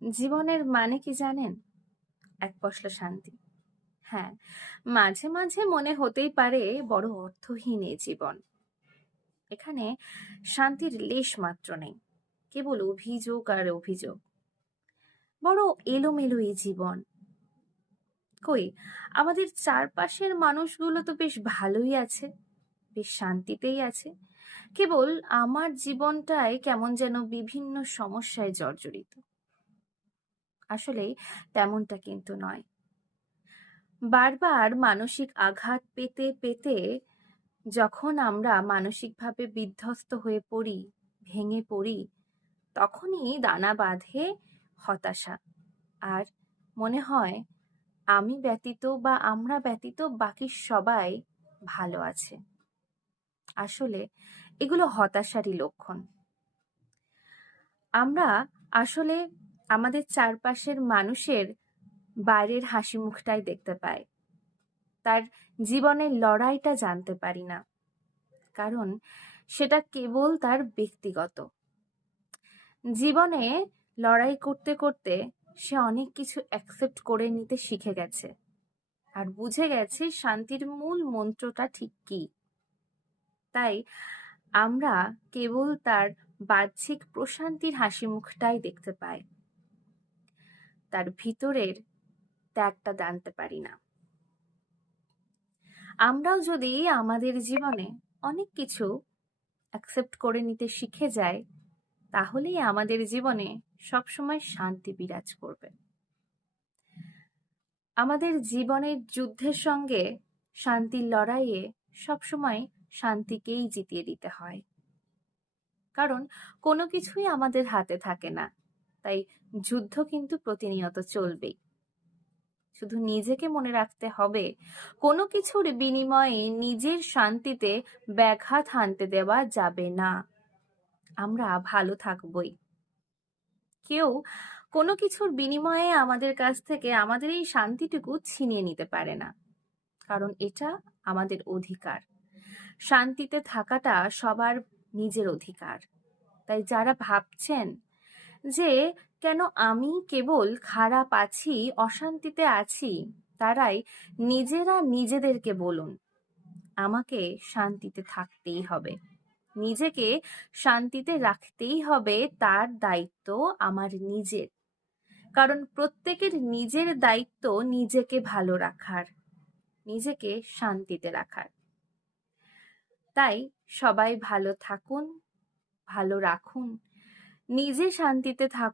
জীবনের মানে কি জানেন? এক পশলা শান্তি। হ্যাঁ, মাঝে মাঝে মনে হতেই পারে বড় অর্থহীন এই জীবন। এখানে শান্তির লেশ মাত্র নেই, কেবল অভিযোগ আর অভিযোগ। বড় এলোমেলো এই জীবন। কই, আমাদের চারপাশের মানুষগুলো তো বেশ ভালোই আছে, বেশ শান্তিতেই আছে। কেবল আমার জীবনটাই কেমন যেন বিভিন্ন সমস্যায় জর্জরিত। আসলে তেমনটা কিন্তু নয়। বারবার মানসিক আঘাত পেতে পেতে যখন আমরা মানসিকভাবে বিধ্বস্ত হয়ে পড়ি, ভেঙে পড়ি, তখনই দানা বাঁধে হতাশা। আর মনে হয় আমি ব্যতীত বা আমরা ব্যতীত বাকি সবাই ভালো আছে। আসলে এগুলো হতাশারই লক্ষণ। আমরা আসলে আমাদের চারপাশের মানুষের বাইরের হাসি মুখটাই দেখতে পাই, তার জীবনের লড়াইটা জানতে পারি না। কারণ সেটা কেবল তার ব্যক্তিগত জীবনে। লড়াই করতে করতে সে অনেক কিছু অ্যাকসেপ্ট করে নিতে শিখে গেছে, আর বুঝে গেছে শান্তির মূল মন্ত্রটা ঠিক কি। তাই আমরা কেবল তার বাহ্যিক প্রশান্তির হাসি মুখটাই দেখতে পাই, তার ভিতরের ত্যাগটা জানতে পারি না। আমরাও যদি আমাদের জীবনে অনেক কিছু অ্যাকসেপ্ট করে নিতে শিখে যাই, তাহলেই আমাদের জীবনে সবসময় শান্তি বিরাজ করবে। আমাদের জীবনের যুদ্ধের সঙ্গে শান্তির লড়াইয়ে সবসময় শান্তিকেই জিতিয়ে দিতে হয়। কারণ কোনো কিছুই আমাদের হাতে থাকে না, তাই যুদ্ধ কিন্তু প্রতিনিয়ত চলবেই। শুধু নিজেকে মনে রাখতে হবে, কোনো কিছুর বিনিময়ে নিজের শান্তিতে ব্যাঘাত হানতে দেওয়া যাবে না। আমরা ভালো থাকবই। কেউ কোনো কিছুর বিনিময়ে আমাদের কাছ থেকে আমাদের এই শান্তিটুকু ছিনিয়ে নিতে পারে না, কারণ এটা আমাদের অধিকার। শান্তিতে থাকাটা সবার নিজের অধিকার। তাই যারা ভাবছেন যে কেন আমি কেবল খারাপ আছি, অশান্তিতে আছি, তারাই নিজেরা নিজেদেরকে বলুন, আমাকে শান্তিতে থাকতেই হবে, নিজেকে শান্তিতে রাখতেই হবে, তার দায়িত্ব আমার নিজের। কারণ প্রত্যেকের নিজের দায়িত্ব নিজেকে ভালো রাখার, নিজেকে শান্তিতে রাখার। তাই সবাই ভালো থাকুন, ভালো রাখুন, নিজে শান্তিতে থাকুন।